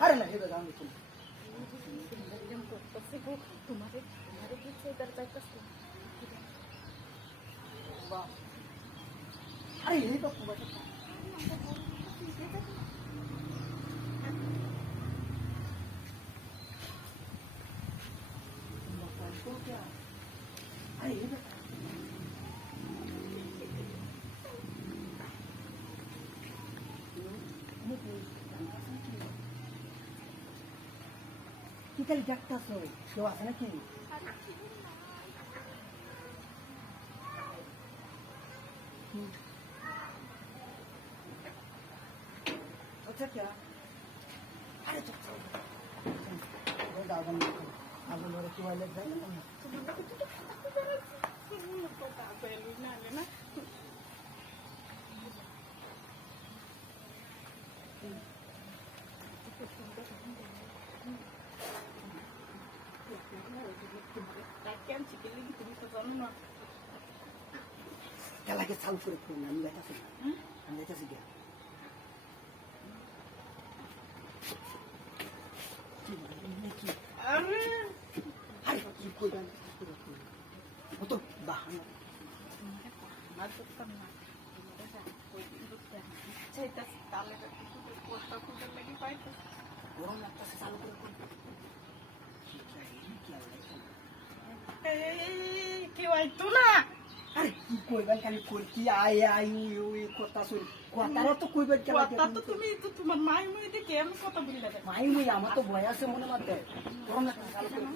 আরে না এটা দাম দিচ্ছি তোমারে কিছু তার চাইতেছে বাহ আরে এই তো খুব একটা আরে এই তো কি খালি দেখতেছ কেউ আছে নাকি আচ্ছা क्या अरे चल वो दागन आगे मेरे की वाले जाए ना क्या लगे साल पूरे पूरे हम लेता से क्या আরে अरे की कोई बात वो तो बाहर আমার করতাম না চাইতেছি তাহলে কোথা কোথা লেগে পাইতো गरम लगता से चालू करे क्या কেউ আইতো না अरे की कोई बात खाली कोई की आए आई ये कोता सुन कोतारो तो कोई बात क्या কথা তো তুমি তো তোমার মাই মুই দেখে আমি কথা বললে দেখ माई मुई আমার তো ভয় আছে মনে মাতে গরম লাগতা চালু করে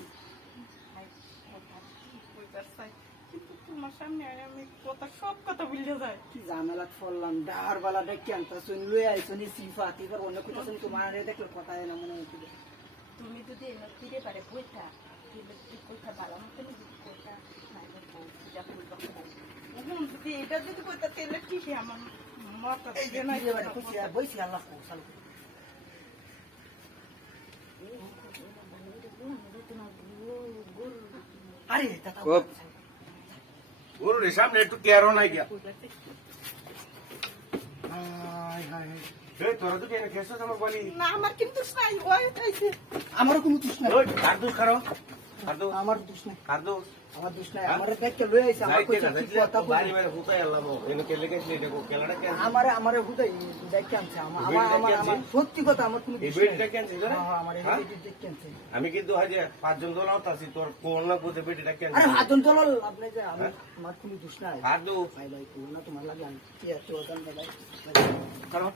কিন্তু তোমার সামনে আমি কথা সব কথা বললে যায় কি ঝামেলা করলাম ডার বালা দেখি আনতা শুন লই আইছো নি সিফাতি কর অন্য কথা শুন তোমার দেখলে কথা না মনে হচ্ছে তুমি যদি এনে ফিরে পারে বইটা তুই কথা ভালো মতো যদি কইতা নাইলে বউটা বলবা যদি এটা যদি কইতা তাহলে ঠিক আমার মাথা এই যে নাই রে বাড়ি খুশি আর বইছি আল্লাহ কো চালু করে আরে দাদা গরুর সামনে একটু কেয়ারও নাই গিয়া হাই হাই এই তোরা তো কেন খেয়েছো আমার বলি না আমার কিন্তু নাই ওই তাইছে আমারও কোনো দোষ নাই ওই কার দোষ খারো কার দোষ আমার দোষ নাই কার দোষ আমার দোষ নাই আমার দেখতে লই আইছে আমার যাইতে কইছে না কি যাইতে কথা বলি বাড়ি বাড়ি হুতাই আল্লাহ এনে কেলে গেছে এটা কেলাটা কেন আমারে হুদাই দেখতে আনছে আমার সত্যি কথা আমার কোনো এই দোষ বেটিটা নাই কেন ছিল রে হ্যাঁ আমার এই হ্যাঁ? বেটি দেখতে আনছে আমি কিন্তু আজ 5 জন দোলাও আছি তোর কোন না কোতে বেটিটা কেন আরে হাতন চলল আপনি যে আমার কোনো দোষ নাই কার দোষ ভাই ভাই কোন না তোমার লাগে আমি কি এত ওজন দাদা কারণ